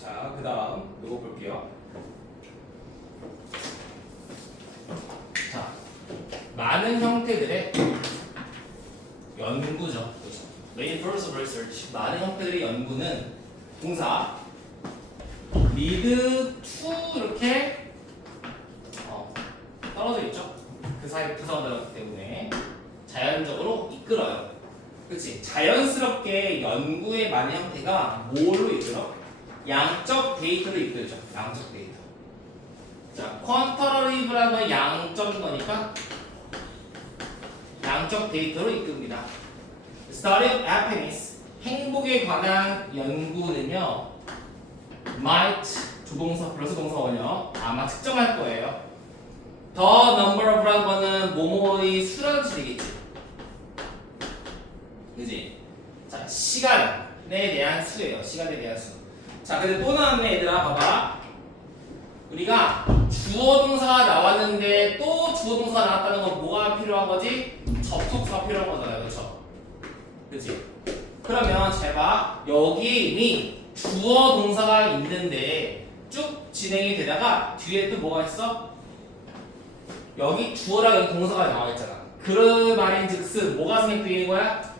자, 그 다음 요거 볼게요. 자, 많은 형태들의 연구죠. 그렇죠? Many forms of research. 많은 형태들의 연구는 동사 lead to 이렇게 떨어져 있죠. 그 사이 부사가 들어갔기 때문에 자연적으로 이끌어요. 그렇지? 자연스럽게 연구의 많은 형태가 뭘로 이끌어? 양적 데이터로 이끌죠. 양적 데이터. 자, quantitative라는 건 양적인 거니까 양적 데이터로 이끕니다. Study of happiness, 행복에 관한 연구는요, might 조동사 플러스 동사 원형 아마 측정할 거예요. The number of라는 거는 뭐뭐의 수라는 뜻이 되겠지. 그지? 자, 시간에 대한 수예요. 시간에 대한 수. 자, 근데 또 나왔네, 얘들아. 봐봐. 우리가 주어 동사가 나왔는데 또 주어 동사가 나왔다는 건 뭐가 필요한 거지? 접속사가 필요한 거잖아요. 그렇죠? 그치? 그러면 잘 봐. 여기에 이미 주어 동사가 있는데 쭉 진행이 되다가 뒤에 또 뭐가 있어? 여기 주어랑 여기 동사가 나와 있잖아. 그 말인즉슨 뭐가 생략되는 거야?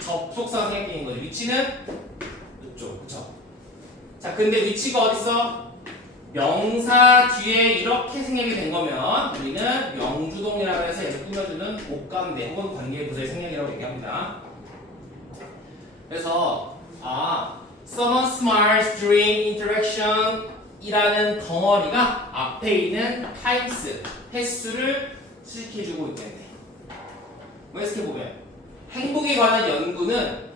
접속사가 생략되는 거지. 위치는 이쪽, 그쵸? 자, 근데 위치가 어딨어? 명사 뒤에 이렇게 생략이 된 거면 우리는 명주동이라고 해서 얘를 꾸며주는 목관대 혹은 관계부사의 생략이라고 얘기합니다. 그래서 someone smiles during interaction 이라는 덩어리가 앞에 있는 times, 횟수를 수식해주고 있겠네. 이렇게 보면 행복에 관한 연구는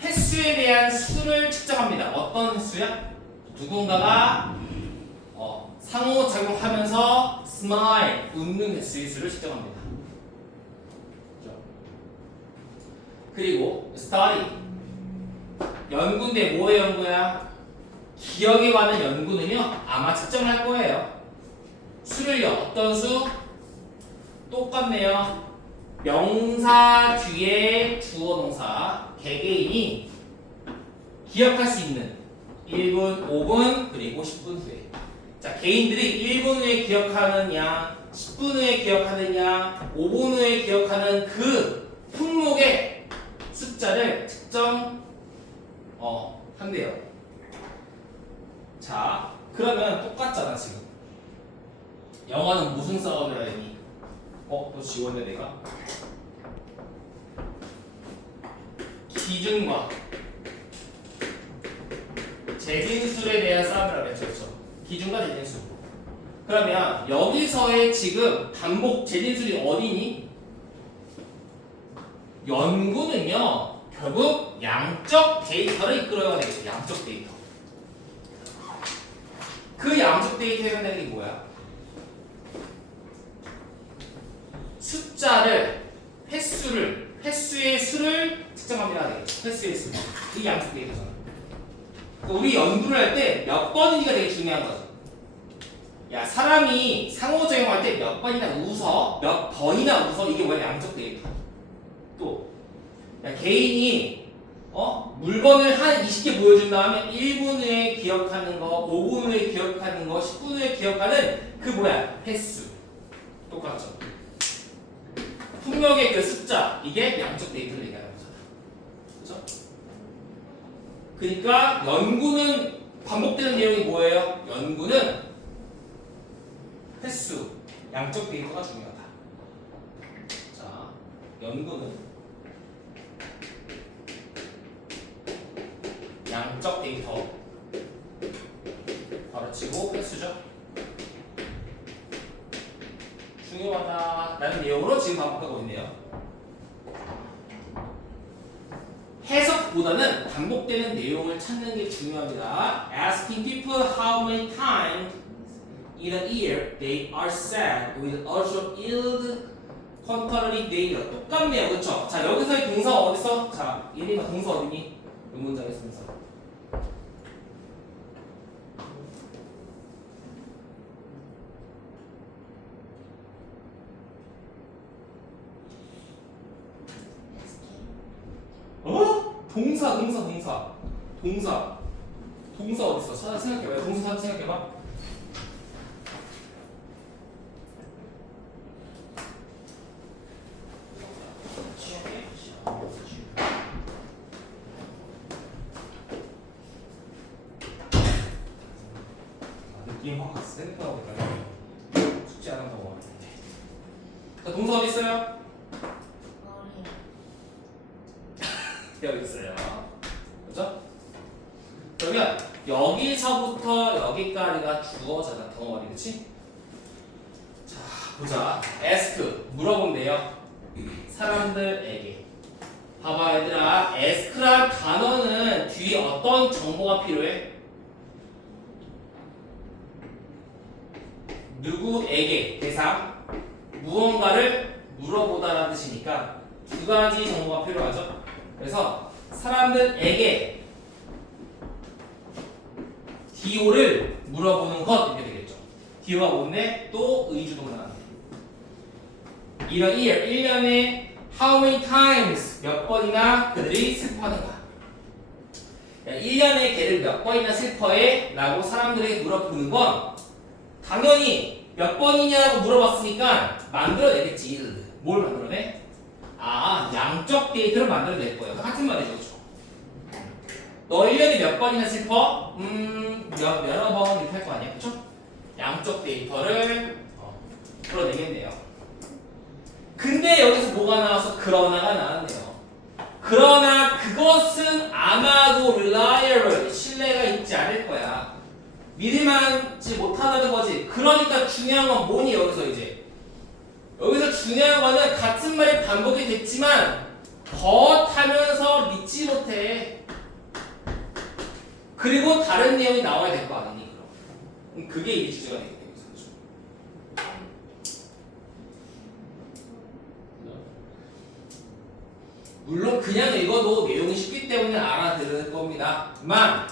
횟수에 대한 수를 측정합니다. 어떤 횟수야? 누군가가 상호작용하면서 smile, 웃는 횟수의 수를 측정합니다. 그렇죠? 그리고 study, 연구인데 뭐의 연구야? 기억에 관한 연구는요 아마 측정할 거예요. 수를요 어떤 수? 똑같네요. 명사 뒤에 주어 동사 개개인이 기억할 수 있는 1분, 5분 그리고 10분 후에. 자, 개인들이 1분 후에 기억하느냐 10분 후에 기억하느냐 5분 후에 기억하는 그 품목의 숫자를 측정 한대요. 자, 그러면 똑같잖아 지금. 영어는 무슨 싸움을 해야 되니? 또 지웠네 내가. 기준과 재진술에 대한 싸움을 하겠죠. 그렇죠? 기준과 재진술. 그러면 여기서의 지금 반복 재진술이 어디니? 연구는요 결국 양적 데이터를 이끌어야 되겠죠. 양적 데이터. 그 양적 데이터에 해당되는 게 뭐야? 숫자를, 횟수의 수를 측정합니다. 횟수의 수. 그게 양적 데이터잖아. 우리 연구를 할 때 몇 번인지가 되게 중요한 거죠. 야, 사람이 상호작용할 때 몇 번이나 웃어, 몇 번이나 웃어, 이게 뭐야? 양적 데이터. 또, 야, 개인이 물건을 한 20개 보여준 다음에 1분 후에 기억하는 거, 5분 후에 기억하는 거, 10분 후에 기억하는 그 뭐야? 횟수. 똑같죠? 풍력의 그 숫자, 이게 양적 데이터를 얘기하는 거잖아. 그죠? 그러니까 연구는 반복되는 내용이 뭐예요? 연구는 횟수, 양적 데이터가 중요하다. 자, 연구는 양적 데이터 가르치고 횟수죠. 중요하다라는 내용으로 지금 반복하고 있네요. 해석보다는 반복되는 내용을 찾는 게 중요합니다. Asking people how many times in a year they are sad will also yield contrary data. 똑같네요, 그렇죠? 자, 여기서의 동사 어디서? 자, 얘네가 동사 어디니? 이 문장에 있습니다. 동사 어딨어? 찾아 생각해봐. 동사 생각해봐. 느낌 확 갔어. 생각하고 있다가 숙제 안 한다고 하는데. 자, 동사 어디 있어요? 여기 있어요. 그죠? 그러면 여기서부터 여기까지가 주어잖아. 덩어리, 그치? 자, 보자. ask, 물어본대요. 사람들에게. 봐봐, 얘들아. ask란 단어는 뒤에 어떤 정보가 필요해? 누구에게, 대상, 무언가를 물어보다라는 뜻이니까 두 가지 정보가 필요하죠. 그래서 사람들에게 디오를 물어보는 것 이렇게 되겠죠. 디오가 뭔데? 또 의주동사 나왔네. 이런 year 1년에 how many times 몇 번이나 그들이 슬퍼하는가. 1년에 걔를 몇 번이나 슬퍼해? 라고 사람들에게 물어보는 건 당연히 몇 번이냐고 물어봤으니까 만들어내겠지. 뭘 만들어내? 아, 양적 데이터를 만들어낼 거예요. 같은 말이죠. 그렇죠? 너 1년에 몇 번이나 슬퍼? 여러 번 이렇게 할 거 아니야. 그렇죠? 양적 데이터를 풀어내겠네요. 근데 여기서 뭐가 나와서 그러나가 나왔네요. 그러나 그것은 아마도 reliable, 신뢰가 있지 않을 거야. 믿을만하지 못하다는 거지. 그러니까 중요한 건 뭐니 여기서 이제. 여기서 중요한 거는 같은 말이 반복이 됐지만 더 타면서 믿지 못해. 그리고 다른 내용이 나와야 될 거 아니니 그럼. 그게 이 주제가 되겠네. 물론 그냥 읽어도 내용이 쉽기 때문에 알아들을 겁니다만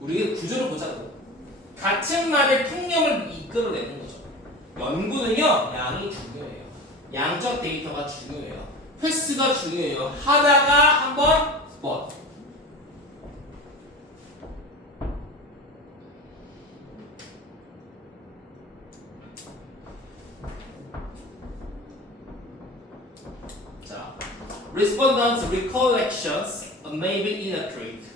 우리가 구조를 보자고. 같은 말의 통념을 이끌어내는 거죠. 연구는요, 양이 중요해요. 양적 데이터가 중요해요. 횟수가 중요해요. 하다가 한번 번. 자, respondents' recollections may be inaccurate.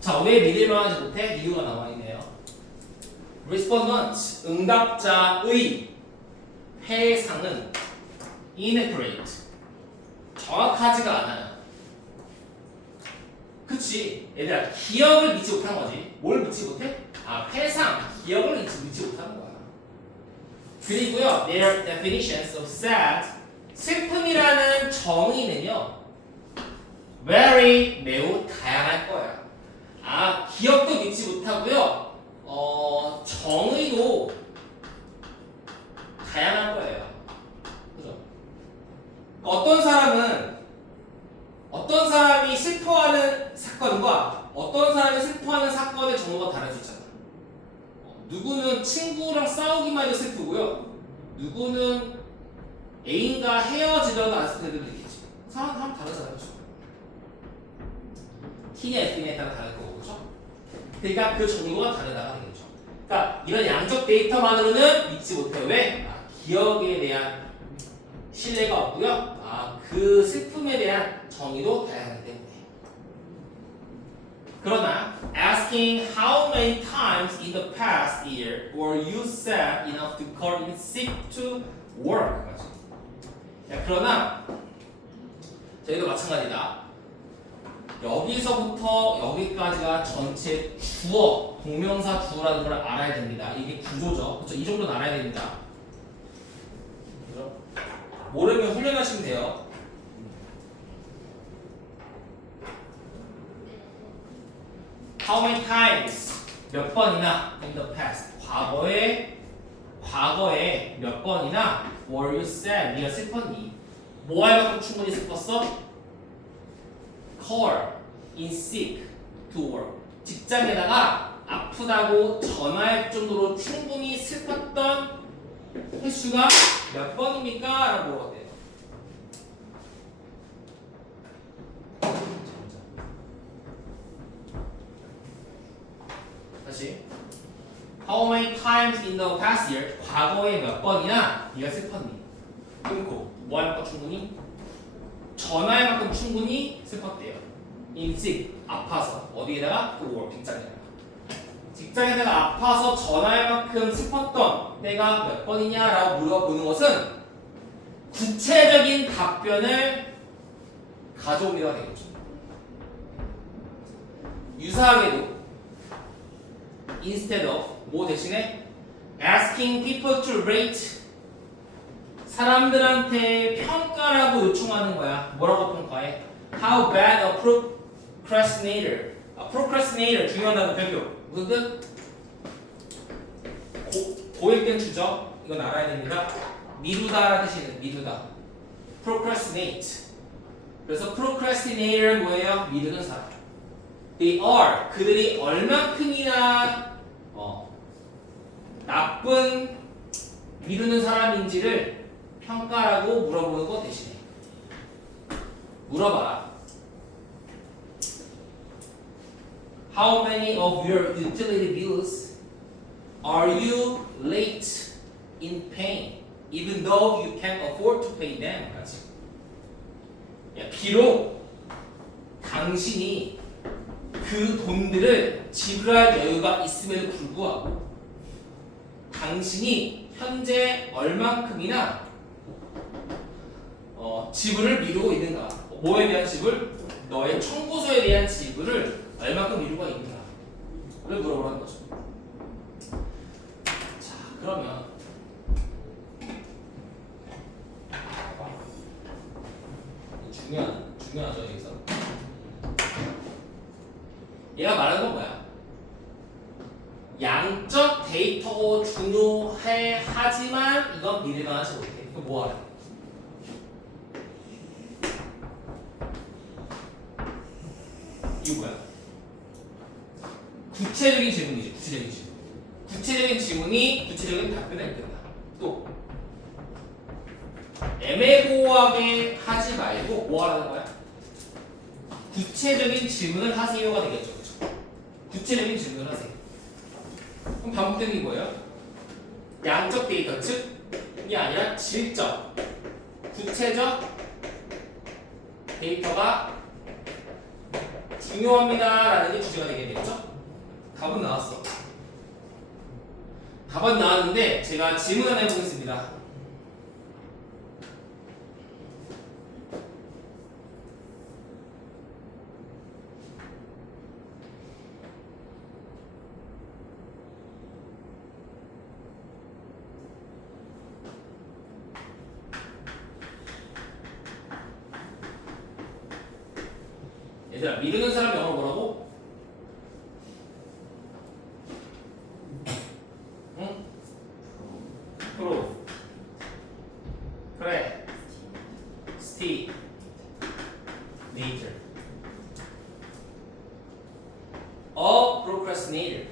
자, 왜 믿을만하지 못해? 이유가 나와있네요. respondent, 응답자의 해상은 inaccurate, 정확하지가 않아요. 그치? 얘들아, 기억을 믿지 못한 거지. 뭘 믿지 못해? 아, 해상, 기억을 믿지 못하는 거야. 그리고요, their definitions of sad, 슬픔이라는 정의는요, very, 매우 다양할 거야. 아, 기억도 믿지 못하고요. 정의도 다양한 거예요. 그죠? 어떤 사람이 슬퍼하는 사건과 어떤 사람이 슬퍼하는 사건의 정보가 다를 수 있잖아. 누구는 친구랑 싸우기만 해도 슬프고요. 누구는 애인과 헤어지려도 안 슬픈 애들도 있겠지. 사람 다르잖아요. 그죠? T냐 F냐에 따라 다를 거고, 그렇죠? 그러니까 그 정도가 다르다가 되겠죠. 그러니까 이런 양적 데이터만으로는 믿지 못해요. 왜? 기억에 대한 신뢰가 없고요. 그 슬픔에 대한 정의도 다양하기 때문에. 그러나 asking how many times in the past year were you sad enough to call in sick to work? 그러나 저희도 마찬가지다. 여기서부터 여기까지가 전체 주어, 동명사 주어라는 걸 알아야 됩니다. 이게 구조죠. 그렇죠? 이 정도는 알아야 됩니다. 그렇죠? 모르면 훈련하시면 돼요. How many times? 몇 번이나 in the past. 과거에 몇 번이나 were you sad? 네가 슬펐니? 뭐 해갖고 충분히 슬펐어? call in sick to work. 직장에다가 아프다고 전화할 정도로 충분히 슬펐던 횟수가 몇 번입니까? 라고 물어봤대요. How many times in the past year? 과거에 몇 번이나 네가 슬펐니? 끊고 뭐 할 만큼 충분히? 전화할 만큼 충분히 슬펐대요. in sick, 아파서. 어디에다가? 그 work, 직장에다가. 직장에다가 아파서 전화할 만큼 슬펐던 때가 몇 번이냐라고 물어보는 것은 구체적인 답변을 가져옵니다가 되겠죠. 유사하게도 instead of 뭐 대신에 asking people to rate 사람들한테 평가라고 요청하는 거야. 뭐라고 평가해? How bad a procrastinator. procrastinator 중요한 단어 별표. 무슨 뜻? 고일 땐 주죠. 이건 알아야 됩니다. 미루다라는 뜻이에요. 미루다. procrastinate. 그래서 procrastinator 뭐예요? 미루는 사람. They are 그들이 얼만큼이나 나쁜 미루는 사람인지를 평가라고 물어보는 것 대신에 물어봐라. How many of your utility bills are you late in paying, even though you can't afford to pay them? 비록 당신이 그 돈들을 지불할 여유가 있음에도 불구하고 당신이 현재 얼만큼이나 지불을 미루고 있는가? 뭐에 대한 지불? 너의 청구서에 대한 지불을 얼만큼 미루고 있는가? 를 물어보라는 거죠. 자, 그러면 중요하죠 여기서. 얘가 말하는 건 뭐야? 양적 데이터도 중요해 하지만 이건 미래만 하지 못해. 그럼 뭐 하래? 이거 뭐야? 구체적인 질문이지. 구체적인 질문. 구체적인 질문이 구체적인 답변을 이끈다. 또 애매모호하게 하지 말고 뭐 하라는 거야? 구체적인 질문을 하세요가 되겠죠. 그렇죠? 구체적인 질문을 하세요. 그럼 반복되는 게 뭐예요? 양적 데이터 즉이 아니라 질적, 구체적 데이터가 중요합니다라는 게 주제가 되겠죠? 답은 나왔어. 답은 나왔는데 제가 질문 하나 해보겠습니다. 얘들아, 미루는 사람 영어로 뭐라고? 응? 프로 그래 스티 네이처 procrastinator.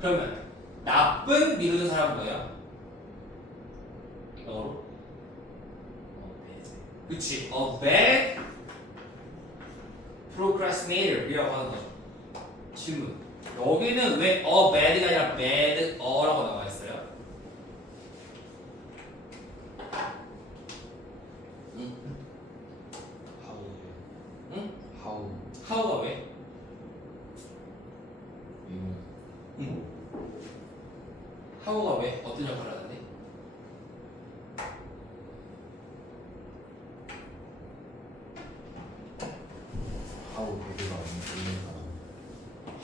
그러면 나쁜 미루는 사람은 뭐예요? 영어로? 그치, bad procrastinator이라고 하는 거죠. 질문. 여기는 왜 bad가 아니라 bad라고 나와 있어요? 응? 응? how가 왜? 응. how가 왜? 어떤 역할을 하는데?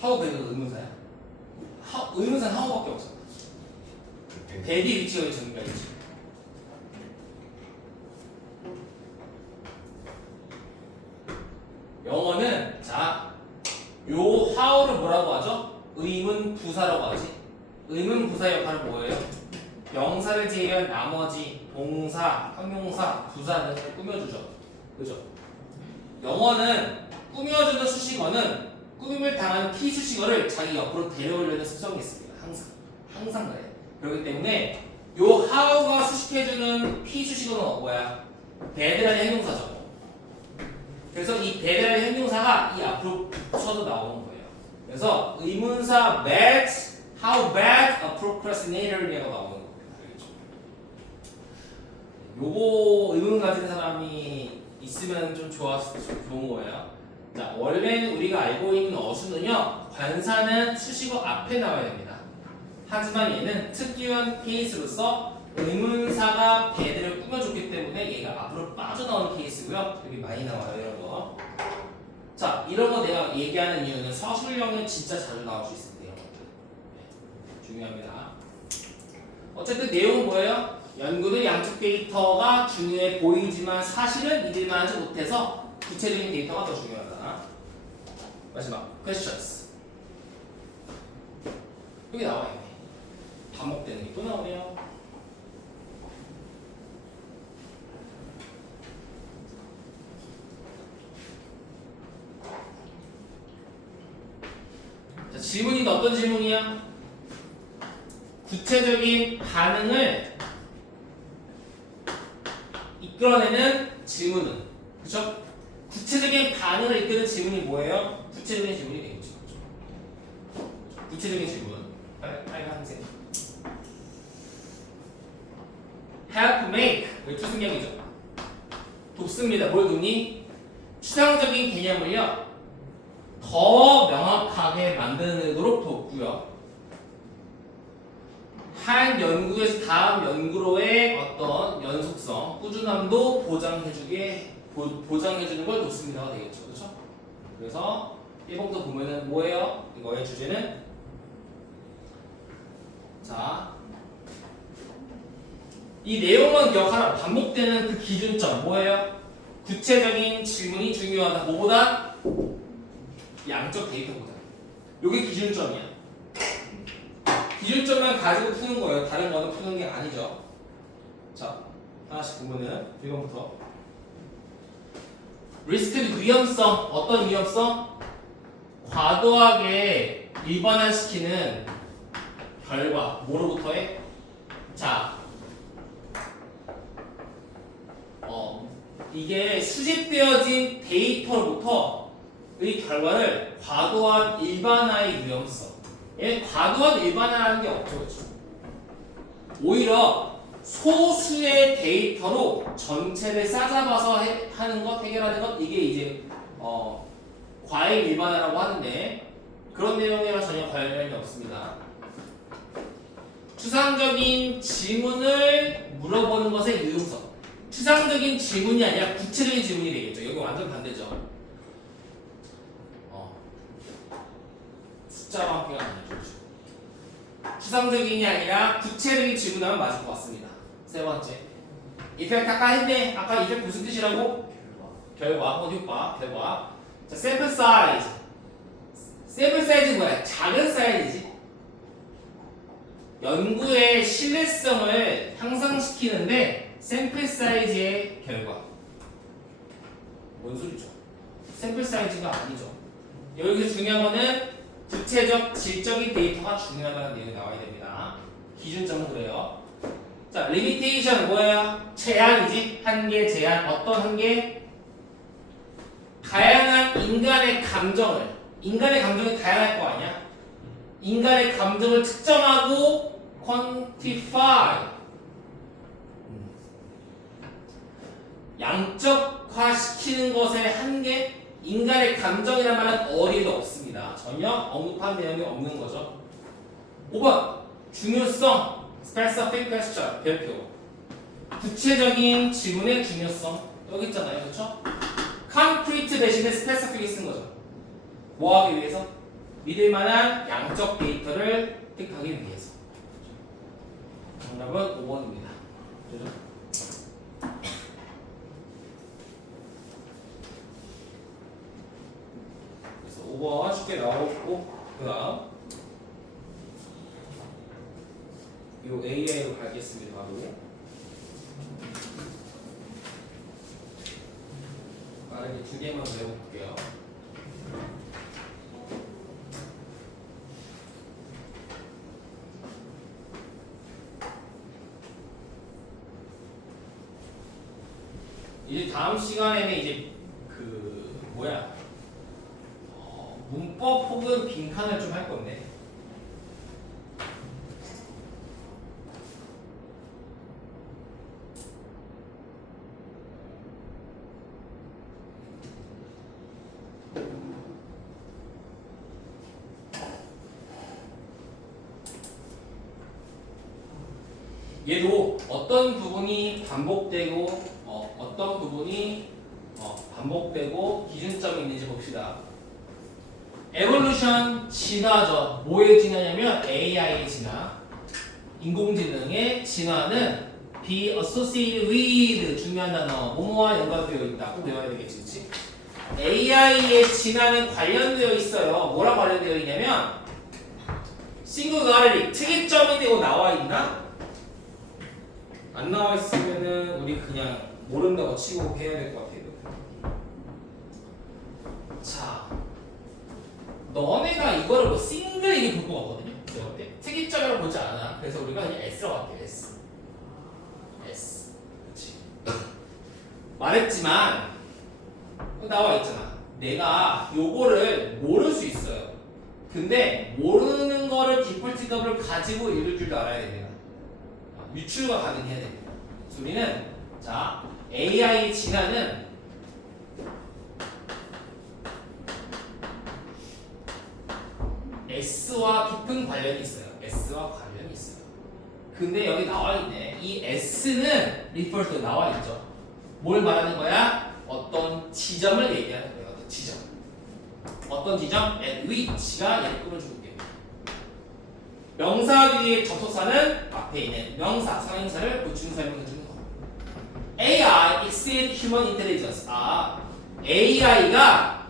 하우 배드가 의문사야? 의문사는 하우밖에 없어. 배드 위치가 왜 정의가 있지? 영어는 자, 요 하우를 뭐라고 하죠? 의문부사라고 하지. 의문부사 역할은 뭐예요? 명사를 제외한 나머지 동사, 형용사, 부사 등을 꾸며주죠. 그죠? 영어는 꾸며주는 수식어는 꾸밈을 당하는 피수식어를 자기 옆으로 데려오려는 습성이 있습니다. 항상 그래. 그렇기 때문에 요 how가 수식해주는 피수식어는 뭐야? bad라는 형용사죠. 그래서 이 bad라는 형용사가 이 앞으로 붙여서 나오는 거예요. 그래서 의문사 bad How bad a procrastinator이라고 나오는 겁니다. 알겠죠? 요거 의문 가진 사람이 있으면 좀 좋은 거예요. 자, 원래는 우리가 알고 있는 어수는요, 관사는 수식어 앞에 나와야 됩니다. 하지만 얘는 특이한 케이스로서 의문사가 배들을 꾸며줬기 때문에 얘가 앞으로 빠져나오는 케이스고요. 여기 많이 나와요, 이런 거. 자, 이런 거 내가 얘기하는 이유는 서술형에 진짜 자주 나올 수 있습니다. 중요합니다. 어쨌든 내용은 뭐예요? 연구는 양쪽 데이터가 중요해 보이지만 사실은 이들만 하지 못해서 구체적인 데이터가 더 중요하다. 마지막 questions. 여기 나와 있네. 반복되는 게 또 나오네요. 자, 질문이 어떤 질문이야? 구체적인 반응을 이끌어내는 질문은, 그렇죠? 구체적인 반응을 이끄는 질문이 뭐예요? 구체적인 질문이 되겠죠. 구체적인 질문. 빨간색. help make. 왜 투승경이죠? 돕습니다. 뭘 돕니? 추상적인 개념을요, 더 명확하게 만드도록 돕고요. 한 연구에서 다음 연구로의 어떤 연속성, 꾸준함도 보장해주는 걸 돕습니다가 되겠죠. 그렇죠? 그래서 1번부터 보면은 뭐예요? 이거의 주제는, 자, 이 내용만 기억하라. 반복되는 그 기준점 뭐예요? 구체적인 질문이 중요하다. 뭐보다? 양적 데이터보다. 요게 기준점이야. 기준점만 가지고 푸는 거예요. 다른 거는 푸는 게 아니죠. 자, 하나씩 보면은 1번부터 리스크 위험성. 어떤 위험성? 과도하게 일반화시키는 결과. 뭐로부터 해? 자, 이게 수집되어진 데이터로부터 이 결과를 과도한 일반화의 위험성. 얘는 과도한 일반화라는 게 없죠. 그렇죠? 오히려 소수의 데이터로 전체를 싸잡아서 하는 것, 해결하는 것, 이게 이제 과잉 일반화라고 하는데 그런 내용이랑 전혀 관련이 없습니다. 추상적인 질문을 물어보는 것의 유용성. 추상적인 질문이 아니라 구체적인 질문이 되겠죠. 여기 완전 반대죠. 숫자와 함께가 아니죠. 추상적인이 아니라 구체적인 질문하면 맞을 것 같습니다. 세 번째, 이펙트 아까 했네. 아까 이펙트 무슨 뜻이라고? 결과. 어디 봐? 결과. 자, 샘플 사이즈. 샘플 사이즈는 뭐야? 작은 사이즈지. 연구의 신뢰성을 향상시키는데 샘플 사이즈의 결과. 뭔 소리죠? 샘플 사이즈가 아니죠. 여기서 중요한 거는 구체적, 질적인 데이터가 중요하다는 내용이 나와야 됩니다. 기준점은 그래요. 자, 리미테이션 뭐예요? 제한이지. 한계, 제한. 어떤 한계? 다양한 인간의 감정이 다양할 거 아니야? 인간의 감정을 측정하고 quantify. 양적화시키는 것의 한계? 인간의 감정이란 말은 어디에도 없습니다. 전혀 언급한 내용이 없는 거죠. 5번 중요성 specific question 별표. 구체적인 질문의 중요성 여기 있잖아요. 그렇죠? concrete 대신에 specific이 쓴 거죠. 뭐 하기 위해서? 믿을 만한 양적 데이터를 획득하기 위해서. 정답은 5번입니다. 그죠? 그래서 5번 쉽게 나오고 그다음 요 AI로 가겠습니다. 바로 빠르게 두 개만 더 해볼게요. 이제 다음 시간에는 이제 그 문법 혹은 빈칸을 좀 할 건데 얘도 어떤 부분이 반복되고 어떤 부분이 반복되고 기준점이 있는지 봅시다. 에볼루션 진화죠. 뭐의 진화냐면 AI의 진화. 인공지능의 진화는 be associated with 중요한 단어 뭐뭐와 연관되어 있다. 꼭 외워야 되겠지, 그렇지? AI의 진화는 관련되어 있어요. 뭐랑 관련되어 있냐면 싱글러리티 특이점이 되고 나와 있나? 안 나와 있으면은 우리 그냥 모른다고 치고 해야 될 것 같아요. 자, 너네가 이거를 뭐 싱글 이렇게 볼 것 같거든요. 제가 볼 때 특이점이라고 보지 않아. 그래서 우리가 그냥 S라고 할게요. S. 그렇지. 말했지만 나와 있잖아. 내가 요거를 모를 수 있어요. 근데 모르는 거를 디폴트 값을 가지고 읽을 줄도 알아야 됩니다. 유출과 가능해야 됩니다. 그래서 우리는 자 AI 진화는 S와 깊은 관련이 있어요. S와 관련이 있어요. 근데 여기 나와 있네. 이 S는 refer to 나와 있죠. 뭘 말하는 거야? 어떤 지점을 얘기하는 거예요. 어떤 지점. 어떤 지점? at which가 얘를 끌어줄게요. 명사 뒤에 접속사는 앞에 있는 명사, 상행사를 보충 설명해주는 거. AI exceed human intelligence. AI가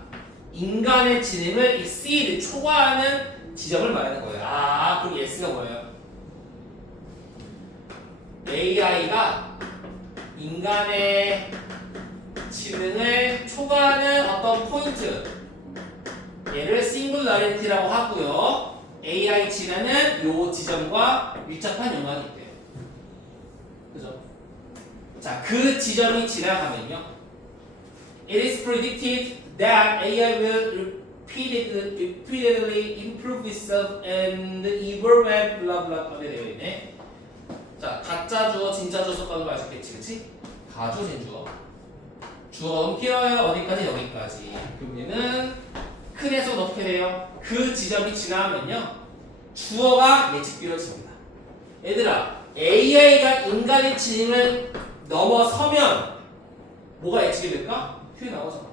인간의 지능을 exceed 초과하는 지점을 말하는 거예요. 그럼 S가 뭐예요? AI가 인간의 지능을 초과하는 어떤 포인트, 얘를 싱글러리티라고 하고요. AI 진화는 요 지점과 밀접한 연관이 있대요. 그죠? 자, 그 지점이 지나가면요. It is predicted that AI will repeatedly improve itself and evolve and blah blah blah 되어 있네. 자, 가짜 주어, 진짜 주어 썼다는 거 아셨겠지, 그렇지? 가주, 진주어. 주어가 너무 길어요. 어디까지? 여기까지. 그럼 얘는 큰 해석은 어떻게 돼요? 그 지점이 지나면요, 주어가 예측비로 집니다. 얘들아, AI가 인간의 지능을 넘어서면 뭐가 예측이 될까? 표현 나오잖아.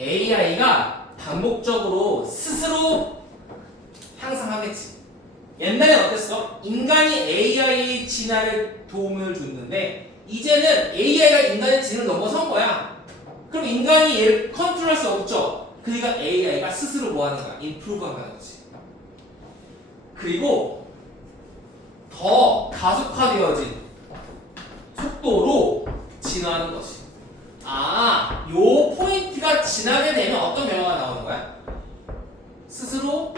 AI가 반복적으로 스스로 항상 하겠지. 옛날엔 어땠어? 인간이 AI 진화를 도움을 줬는데 이제는 AI가 인간의 지능을 넘어선 거야. 그럼 인간이 얘를 컨트롤할 수 없죠. 그러니까 AI가 스스로 뭐 하는 거야? 임프루브 한다는 거지. 그리고 더 가속화되어진 속도로 진화하는 것이. 요 포인트가 지나게 되면 어떤 변화가 나오는 거야? 스스로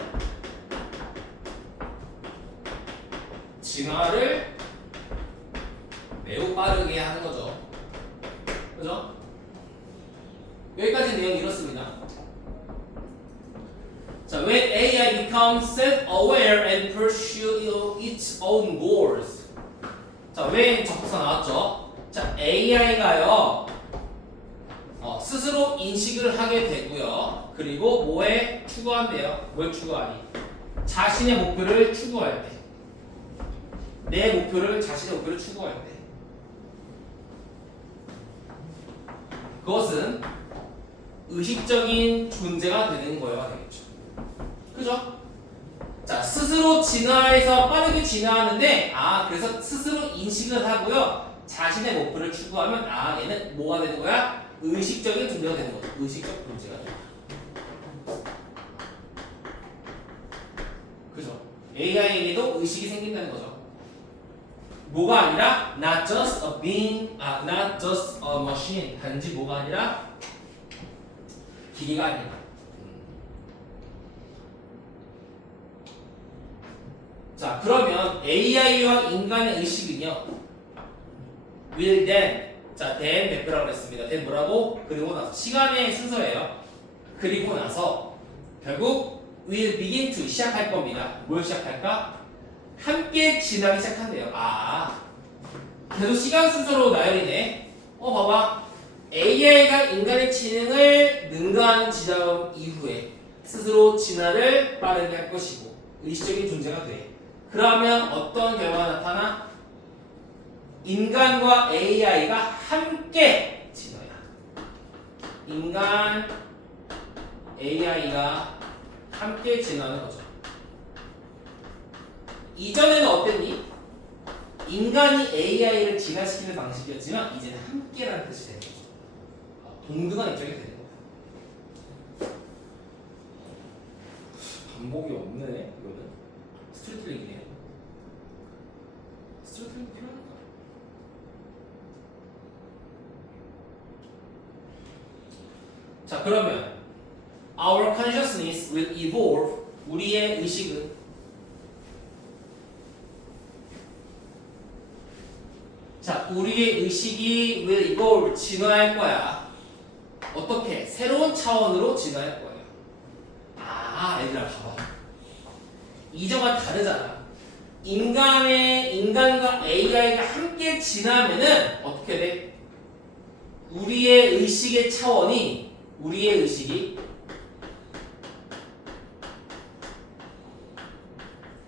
진화를 매우 빠르게 하는 거죠. 그죠? 여기까지 내용이 이렇습니다. 자, when AI becomes self-aware and pursue its own goals. 자, when 접속사 나왔죠? 자, AI가요, 스스로 인식을 하게 되고요. 그리고 뭐에 추구한대요? 뭘 추구하니? 자신의 목표를 추구할 때. 내 목표를, 자신의 목표를 추구할 때. 그것은 의식적인 존재가 되는 거여야 되겠죠. 그죠? 자, 스스로 진화해서 빠르게 진화하는데, 그래서 스스로 인식을 하고요. 자신의 목표를 추구하면, 얘는 뭐가 되는 거야? 의식적인 존재가 되는 거죠. 의식적 존재가 되는 거죠. 그죠? AI에게도 의식이 생긴다는 거죠. 뭐가 아니라 not just a being, not just a machine. 단지 뭐가 아니라 기계가 아니다. 자, 그러면 AI와 인간의 의식은요, will then, 자, then 대표라고 했습니다. then 뭐라고? 그리고 나서 시간의 순서예요. 그리고 나서 결국 will begin to 시작할 겁니다. 뭘 시작할까? 함께 지나기 시작한대요. 계속 시간 순서로 나열이네. 봐봐. AI가 인간의 지능을 능가하는 지점 이후에 스스로 진화를 빠르게 할 것이고 의식적인 존재가 돼. 그러면 어떤 결과가 나타나? 인간과 AI가 함께 진화야. 인간, AI가 함께 진화하는 거죠. 이전에는 어땠니? 인간이 AI를 진화시키는 방식이었지만 이제는 함께라는 뜻이 되는 거죠. 동등한 입장이 되는 거야. 반복이 없네. 이거는 스트리트링이네요. 스트리트링 필요한 거야. 자, 그러면 our consciousness will evolve. 우리의 의식은 자, 우리의 의식이 will evolve 진화할 거야. 어떻게? 새로운 차원으로 진화할 거예요. 아, 얘들아 봐봐. 이전과 다르잖아. 인간과 AI가 함께 진화하면은 어떻게 돼? 우리의 의식이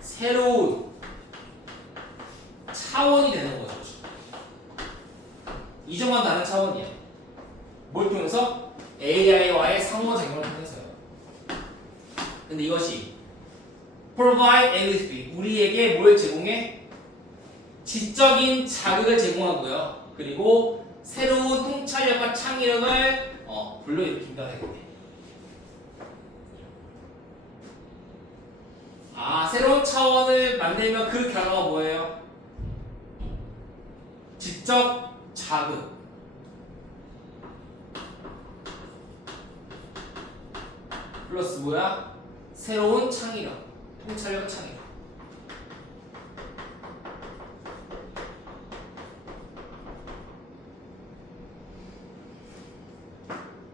새로운 차원이 되는 거죠. 이전과 다른 차원이야. 뭘 통해서? AI와의 상호작용을 통해서요. 근데 이것이 provide LSP 우리에게 뭘 제공해? 지적인 자극을 제공하고요. 그리고 새로운 통찰력과 창의력을 불러일으킨다 되겠네. 아, 새로운 차원을 만들면 그 결과가 뭐예요? 지적 자극. 플러스 뭐야? 새로운 창의력, 통찰력, 창의력.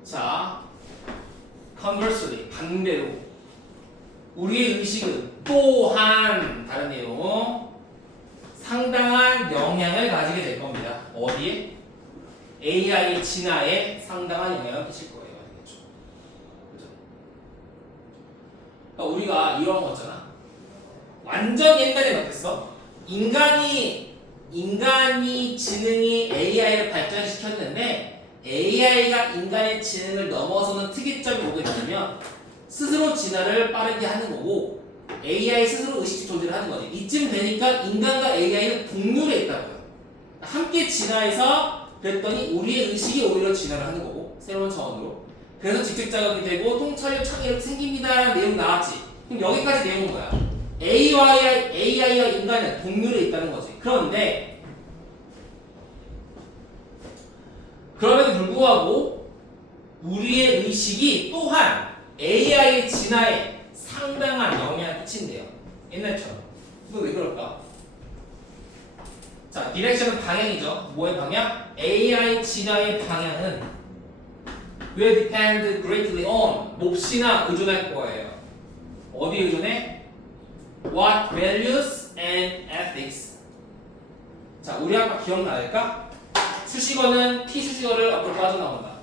자, conversely 반대로 우리의 의식은 또한 다른 내용 상당한 영향을 가지게 될 겁니다. 어디에? AI의 진화에 상당한 영향을 끼칠 거예요. 알겠죠? 그죠? 그러니까 우리가 이런 거 있잖아. 완전 옛날에는 어땠어? 인간이 지능이 AI를 발전시켰는데 AI가 인간의 지능을 넘어서는 특이점이 오게 되면 스스로 진화를 빠르게 하는 거고 AI 스스로 의식적 존재를 하는 거지. 이쯤 되니까 인간과 AI는 동률에 있다고요. 함께 진화해서 그랬더니 우리의 의식이 오히려 진화를 하는 거고 새로운 차원으로. 그래서 직접 자극이 되고 통찰력 창의력이 생깁니다라는 내용 나왔지. 그럼 여기까지 내용은 뭐야? AI와 인간은 동률에 있다는 거지. 그런데 그럼에도 불구하고 우리의 의식이 또한 AI의 진화에 상당한 영향을 끼친대요. 옛날처럼. 이거 왜 그럴까? 자, 디렉션은 방향이죠. 뭐의 방향? AI 진화의 방향은 will depend greatly on 몹시나 의존할 거예요. 어디에 의존해? What values and ethics. 자, 우리 아까 기억날까? 수식어는 T 수식어를 앞으로 빠져나온다.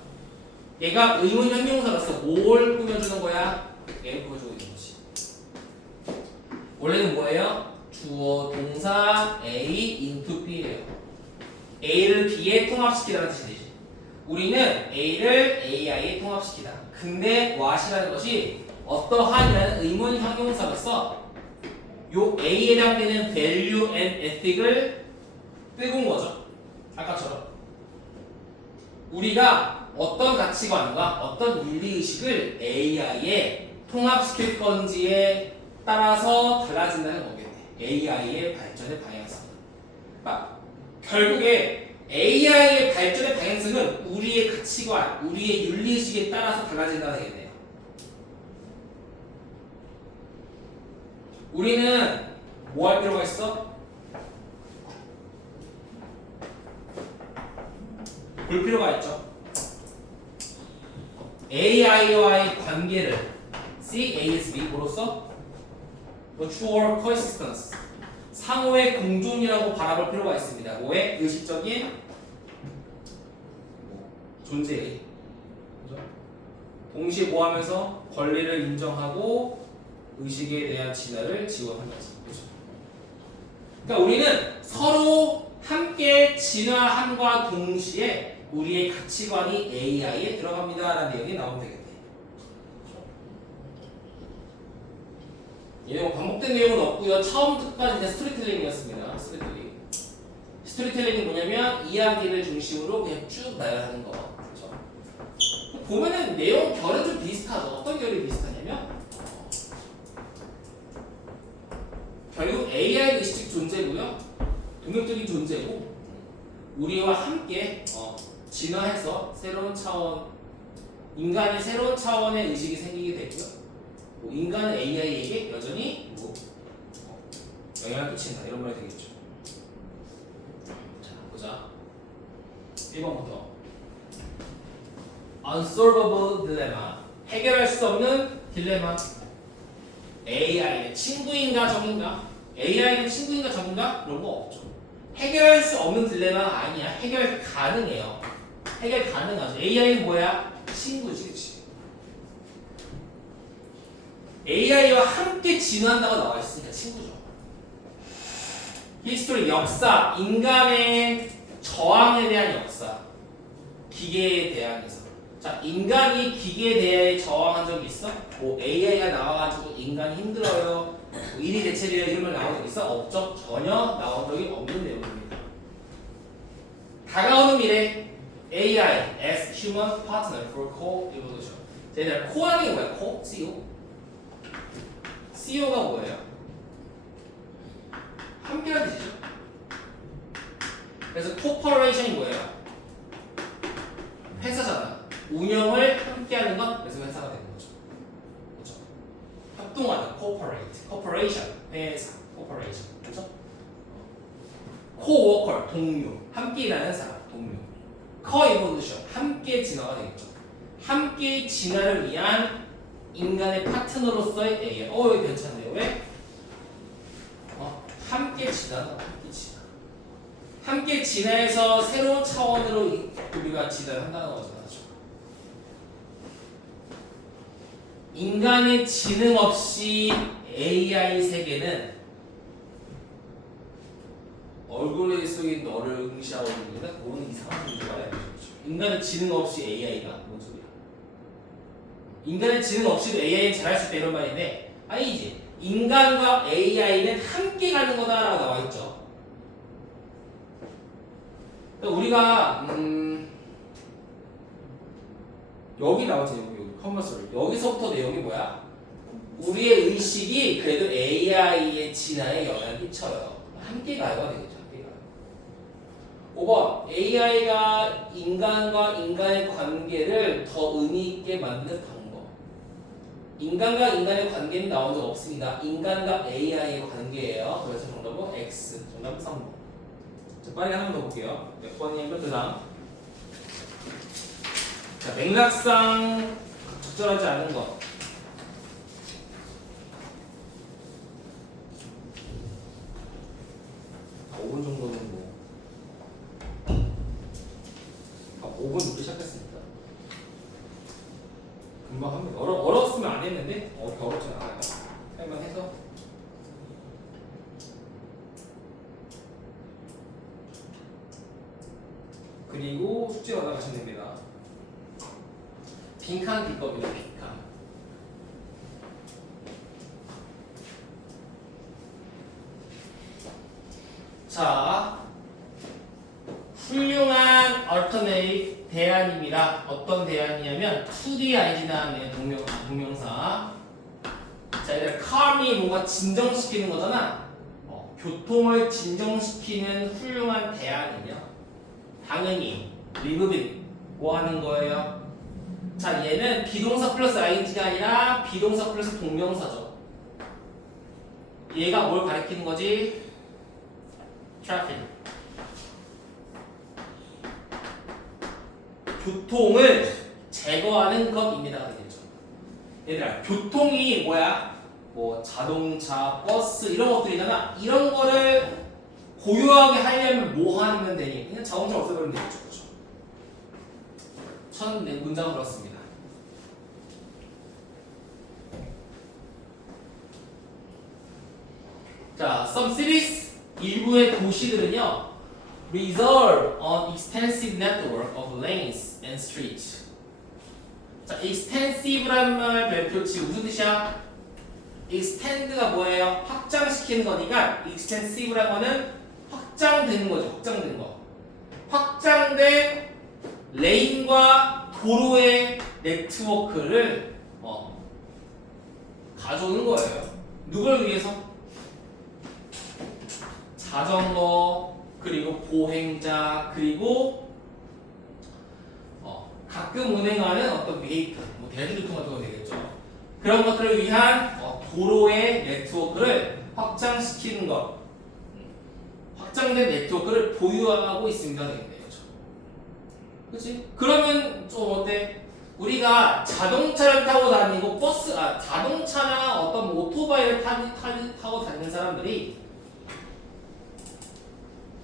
얘가 의문 형용사로서 뭘 꾸며주는 거야? 얘를 꾸며주고 있는 거지. 원래는 뭐예요? 주어, 동사, A, into B예요. A를 B에 통합시키라는 뜻이 되지. 우리는 A를 AI에 통합시키다. 근데 what이라는 것이 어떠한이라는 의문 형용사로서 요 A에 해당되는 value and ethic을 빼고 온 거죠. 아까처럼. 우리가 어떤 가치관과 어떤 윤리의식을 AI에 통합시킬 건지에 따라서 달라진다는 거겠네. AI의 발전의 방향성. 그러니까 결국에 AI의 발전의 방향성은 우리의 가치관, 우리의 윤리의식에 따라서 달라진다는 얘기네요. 우리는 뭐 할 필요가 있어? 볼 필요가 있죠. AI와의 관계를 CASB로서 Mutual Coexistence 상호의 공존이라고 바라볼 필요가 있습니다. 뭐의? 의식적인 존재. 동시에 뭐 하면서 권리를 인정하고 의식에 대한 진화를 지원하면서. 그렇죠? 그러니까 우리는 서로 함께 진화함과 동시에 우리의 가치관이 AI에 들어갑니다 라는 내용이 나오면 되겠네. 이 내용 반복된 내용은 없고요. 처음부터 끝까지 스토리텔링이었습니다. 스토리텔링. 스토리텔링이 뭐냐면 이야기를 중심으로 그냥 쭉 나열하는 거. 그렇죠? 보면은 내용 결은 좀 비슷하죠. 어떤 결이 비슷하냐면 결국 AI는 의식적 존재고요. 동력적인 존재고 우리와 함께 진화해서 새로운 차원, 인간의 새로운 차원의 의식이 생기게 되고요. 인간은 AI에게 여전히 영향을 끼친다 이런 말이 되겠죠. 자 보자. 1번부터 Unsolvable Dilemma, 해결할 수 없는 딜레마. AI는 친구인가 적인가? AI는 친구인가 적인가? 그런 거 없죠. 해결할 수 없는 딜레마가 아니야. 해결 가능해요. 해결 가능하죠. AI는 뭐야? 친구지, 그치? AI와 함께 진화한다고 나와 있으니까 친구죠. 히스토리, 역사, 인간의 저항에 대한 역사, 기계에 대항해서. 자, 인간이 기계에 대해 저항한 적이 있어? 뭐 AI가 나와가지고 인간이 힘들어요, 일이 대체돼요 이런 말 나온 적 있어? 없죠? 전혀 나온 적이 없는 내용입니다. 다가오는 미래 AI as human partner for co-evolution. 얘들 코라는 게 뭐야? 코? CO? CO가 뭐예요? 함께라는 뜻이죠. 그래서 corporation이 뭐예요? 회사잖아. 운영을 함께하는 것, 그래서 회사가 되는 거죠. 그렇죠? 협동하다, corporation, 회사, corporation, 그렇죠? co-worker, 동료, 함께 일하는 사람, 동료. co-evolution, 함께 진화가 되겠죠. 함께 진화를 위한 인간의 파트너로서의 AI. 이거 괜찮네요. 왜? 함께 진화다, 함께 진화. 함께 진화해서 새로운 차원으로 우리가 진화를 한다는 거죠. 인간의 지능 없이 AI 세계는 얼굴에 속인 너를 응시하고 있는데 그거는 이상한 문제가 아니죠. 인간의 지능 없이 AI가 뭔 소리야? 인간의 지능 없이도 AI는 잘할 수 있다 이런 말인데 아니지. 인간과 AI는 함께 가는 거다라고 나와 있죠. 그러니까 우리가 여기 나오죠. 여기 커머스를 여기서부터 내용이 뭐야? 우리의 의식이 그래도 AI의 진화에 영향을 끼쳐요. 함께 가요가 되겠죠. 함께 가요. 5번 AI가 인간과 인간의 관계를 더 의미 있게 만드는 방법. 인간과 인간의 관계는 나온 적 없습니다. 인간과 AI의 관계예요. 그래서 정답은 X. 정답은 3번. 자, 빠르게 한 번 더 볼게요. 몇 번이냐면 그 다음. 자, 맥락상 적절하지 않은 것. 아, 5분 정도는 뭐. 5분 늦게 시작했으니까. 금방 합니다. 어려웠으면 안 했는데, 어렵지 않아요. 할만 해서. 그리고 숙제 받아가시면 됩니다. 빈칸 기법이다. 빈칸. 자, 훌륭한 alternative 대안입니다. 어떤 대안이냐면 2D ing 다음에 동명사. 자, 얘들 calm이 뭔가 진정시키는 거잖아. 교통을 진정시키는 훌륭한 대안이며 당연히 리브빈 뭐 하는 거예요? 자, 얘는 비동사 플러스 ing가 아니라 비동사 플러스 동명사죠. 얘가 뭘 가리키는 거지? traffic. 교통을 제거하는 것입니다. 되겠죠. 얘들아, 교통이 뭐야? 뭐 자동차, 버스 이런 것들이잖아. 이런 거를 고유하게 하려면 뭐 하면 되니? 그냥 자동차 없애버리면 되겠죠. 그렇죠? 첫 문장은 그렇습니다. 자, some cities 일부의 도시들은요 reserve an extensive network of lanes and streets. 자, extensive란 말 별표치 무슨 뜻이야? extend가 뭐예요? 확장시키는 거니까 extensive란 거는 확장되는 거죠. 확장된 거. 확장된 레인과 도로의 네트워크를 가져오는 거예요. 누굴 위해서? 자전거, 그리고 보행자, 그리고 가끔 운행하는 어떤 베이클, 뭐 대중교통 같은 거 되겠죠. 그런 것들을 위한 도로의 네트워크를 확장시키는 것. 확장된 네트워크를 보유하고 있습니다. 되겠네요. 그렇지? 그러면 좀 어때? 우리가 자동차를 타고 다니고 자동차나 어떤 오토바이를 타고 다니는 사람들이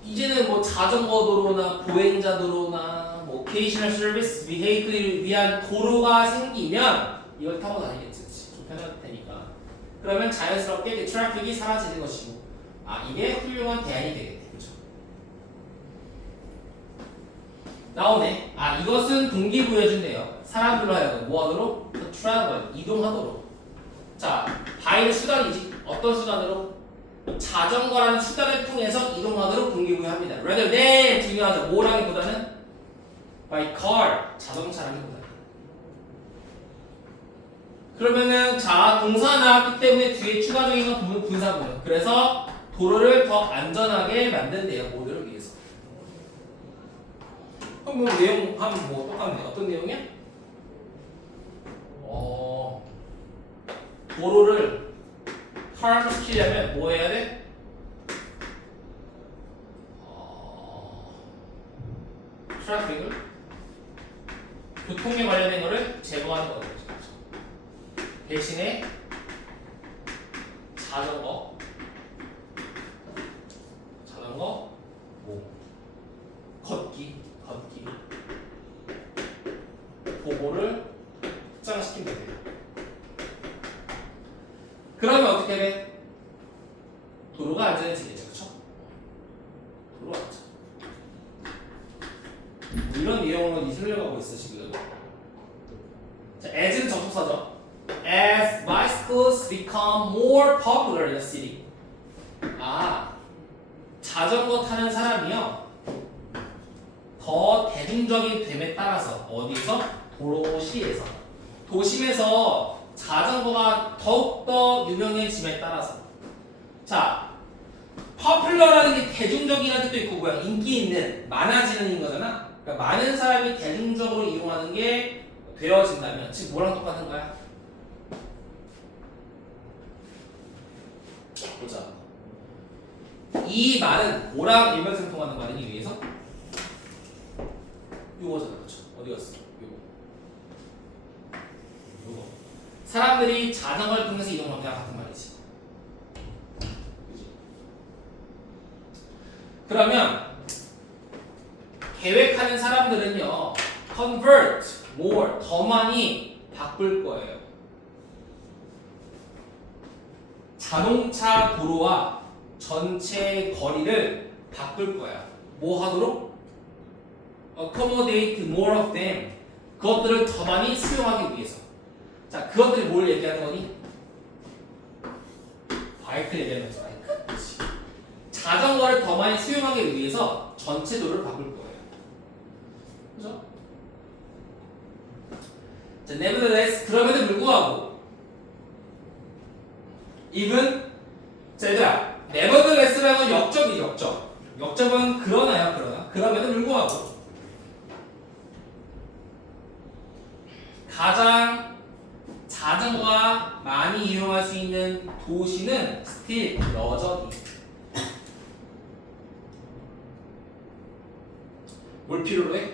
이제는 뭐 자전거 도로나 보행자 도로나 뭐 occasional service vehicle을 위한 도로가 생기면 이걸 타고 다니겠지. 좀 편할 테니까. 그러면 자연스럽게 그 트래픽이 사라지는 것이고, 이게 훌륭한 대안이 되겠네. 그렇죠? 나오네. 이것은 동기부여해준대요. 사람들로 하여금 뭐하도록? travel, 이동하도록. 자, by는 수단이지. 어떤 수단으로? 자전거라는 수단을 통해서 이동하도록 동기부여합니다. rather than 중요하죠. 뭐라기보다는 by car, 자동차라기보다는. 그러면은 자, 동사 나왔기 때문에 뒤에 추가적인 건 분사구문. 그래서 도로를 더 안전하게 만든대요. 모두를 위해서. 그럼 뭐 내용 하면 뭐 똑같네. 어떤 내용이야? 도로를 harm시키려면 뭐 해야 돼? 트래픽을 교통에 관련된 거를 제거하는 거죠. 대신에 자전거, 뭐 걷기 보고를 확장시키면 돼요. 그러면 어떻게 돼? 도로가 안전해지겠죠, 그렇죠? 도로가 안전. 이런 내용으로 이 설명하고 있어 지금. 자, as는 접속사죠. As bicycles become more popular in the city. 자전거 타는 사람이요 더 대중적인 됨에 따라서 어디서? 도심에서 자전거가 더욱더 유명해짐에 따라서. 자, popular라는 게 대중적이라는 뜻도 있고 뭐야? 인기 있는, 많아지는 거잖아. 그러니까 많은 사람이 대중적으로 이용하는 게 되어진다면 지금 뭐랑 똑같은 거야? 보자. 이 말은 뭐랑 일면상통하는 말이기 위해서? 요거잖아, 그렇죠? 어디 갔어? 요거. 사람들이 자전거를 통해서 이동하는 거랑 같은 말이지. 그치? 그러면 계획하는 사람들은요, convert more, 더 많이 바꿀 거예요. 자동차 도로와 전체 거리를 바꿀 거야. 뭐 하도록? accommodate more of them. 그것들을 더 많이 수용하기 위해서. 자, 그것들이 뭘 얘기하는 거니? 바이크를 얘기하는 거지. 바이크. 자전거를 더 많이 수용하기 위해서 전체 도로를 바꿀 거예요. 그죠? 자, nevertheless, 그럼에도 불구하고 even, 자, 얘들아, nevertheless라는 건 역접이죠, 역접. 역접은 그러나. 그럼에도 불구하고 가장 자전거가 많이 이용할 수 있는 도시는 still, 여전히. 뭘 필요로 해?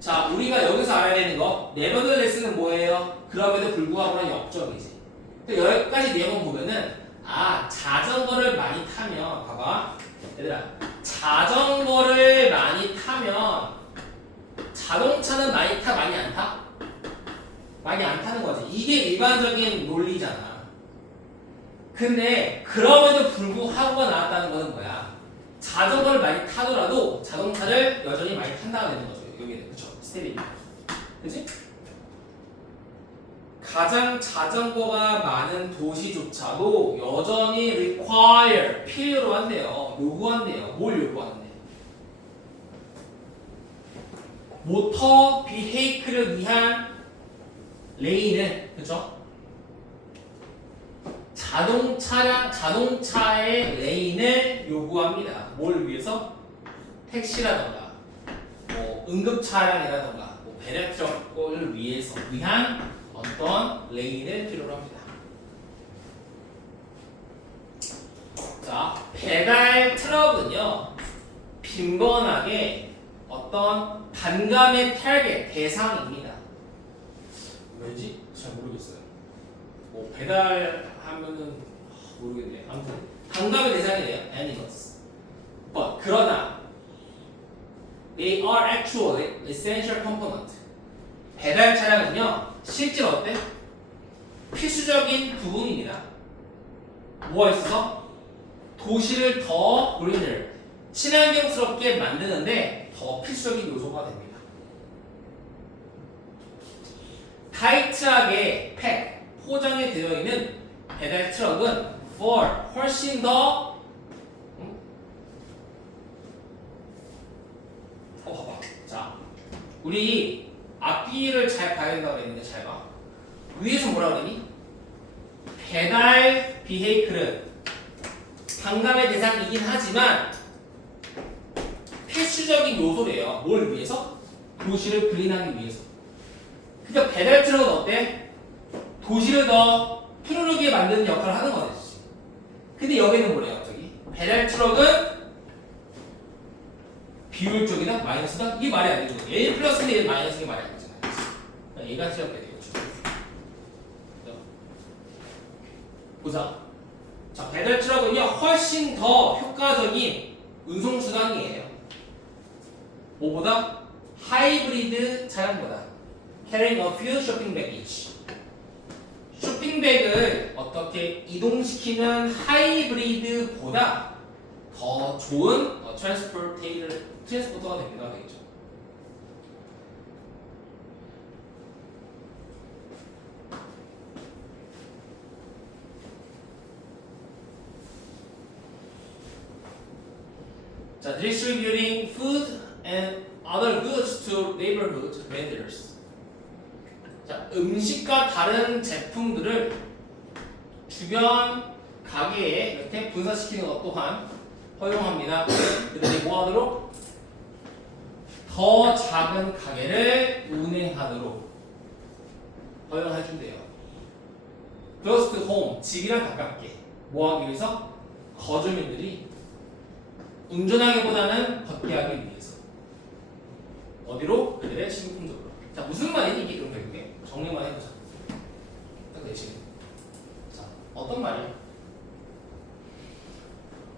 자, 우리가 여기서 알아야 되는 거, nevertheless는 뭐예요? 그럼에도 불구하고는 역접이지. 여기까지 내용 보면은 자전거를 많이 타면, 봐봐, 얘들아, 자전거를 많이 타면 자동차는 많이 타, 많이 안 타? 많이 안 타는 거지. 이게 일반적인 논리잖아. 근데 근데 그럼에도 불구하고가 나왔다는 거는 뭐야? 자전거를 많이 타더라도 자동차를 여전히 많이 탄다가 되는 거죠. 여기는 그쵸? 스텝이. 그치? 가장 자전거가 많은 도시조차도 여전히 require 필요로 한대요. 요구한대요. 뭘 요구하는데? 모터 비헤이크를 위한 레인을, 그쵸? 자동차의 레인을 요구합니다. 뭘 위해서? 택시라던가, 뭐 응급차량이라던가, 뭐 배려트럭을 위한 어떤 레인을 필요로 합니다. 자, 배달 트럭은요, 빈번하게 어떤 반감의 타겟 대상입니다. 왜지? 잘 모르겠어요. 뭐 배달하면은 모르겠네. 아무튼 반감의 대상이래요. animals. But 그러나 they are actually essential component. 배달 차량은요 실제로 어때? 필수적인 부분입니다. 뭐가 있어서? 도시를 더 greener, 친환경스럽게 만드는데 더 필수적인 요소가 됩니다. 타이트하게 포장이 되어 있는 배달 트럭은 훨씬 더 봐봐. 자, 우리 앞뒤를 잘 봐야 된다고 했는데 잘 봐. 위에서 뭐라고 그러니? 배달 비헤이클은 반감의 대상이긴 하지만 필수적인 요소래요. 뭘 위해서? 도시를 그린하기 위해서. 그러니까 배달 트럭은 어때? 도시를 더 푸르르게 만드는 역할을 하는 거지. 근데 여기는 뭐래요, 갑자기? 배달 트럭은 비율적이다? 마이너스다? 이게 말이 안 되는 거죠. 1 플러스는 1 마이너스는 말이 안 되잖아요. 얘가 틀렸게 되겠죠. 보자. 자, 배달 트럭은요, 훨씬 더 효과적인 운송수단이에요. 뭐보다? 하이브리드 차량보다. Carrying a few shopping baggage. 쇼핑백을 어떻게 이동시키는 하이브리드보다 더 좋은 트랜스포터가 됩니다. 되겠죠. 자, distributing food and other goods to neighborhood vendors. 자, 음식과 다른 제품들을 주변 가게에 이렇게 분산시키는 것 또한 허용합니다. 그들이 뭐하도록? 더 작은 가게를 운행하도록 허용해준대요. Close to home, 집이랑 가깝게 뭐하기 위해서? 거주민들이 운전하기보다는 걷게 하기 위해서. 어디로? 그들의 식료품적으로. 자, 무슨 말이니 이게 그럼 결국에? 정리만 해보자. 딱 대신. 자, 어떤 말이야?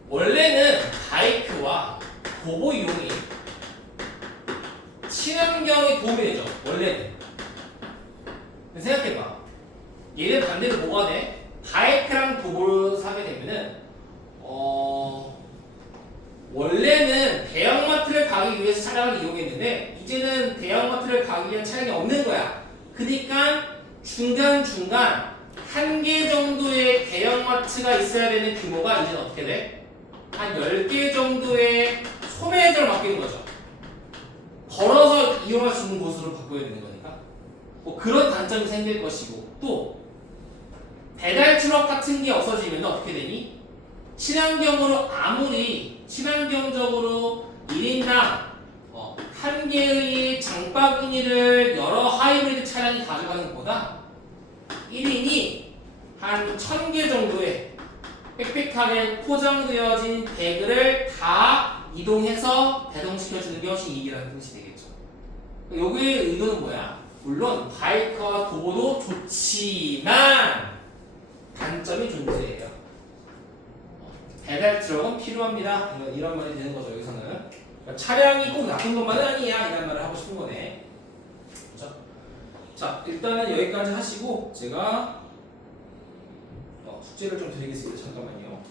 원래는 바이크와 도보 이용이 친환경에 도움이 되죠. 원래는. 근데 생각해봐. 얘는 반대로 뭐가 돼? 바이크랑 도보를 사게 되면은 원래는 대형마트를 가기 위해서 차량을 이용했는데 이제는 대형마트를 가기 위한 차량이 없는 거야. 그러니까 중간중간 한 개 정도의 대형마트가 있어야 되는 규모가 이제는 어떻게 돼? 한 10개 정도의 소매점을 바뀌는 거죠. 걸어서 이용할 수 있는 곳으로 바꿔야 되는 거니까. 뭐 그런 단점이 생길 것이고, 또 배달 트럭 같은 게 없어지면 어떻게 되니? 친환경으로 아무리 친환경적으로 1인당 한 개의 장바구니를 여러 하이브리드 차량이 가져가는 것보다 1인이 한 1000개 정도의 빽빽하게 포장되어진 배그를 다 이동해서 배송시켜주는 게 훨씬 이익이라는 뜻이 되겠죠. 여기의 의도는 뭐야? 물론 바이크와 도보도 좋지만 단점이 존재해요. 배달 트럭은 필요합니다. 이런 말이 되는 거죠. 여기서는 그러니까 차량이 꼭 나쁜 것만은 아니야 이런 말을 하고 싶은 거네. 그렇죠? 자, 일단은 여기까지 하시고 제가 숙제를 좀 드리겠습니다. 잠깐만요.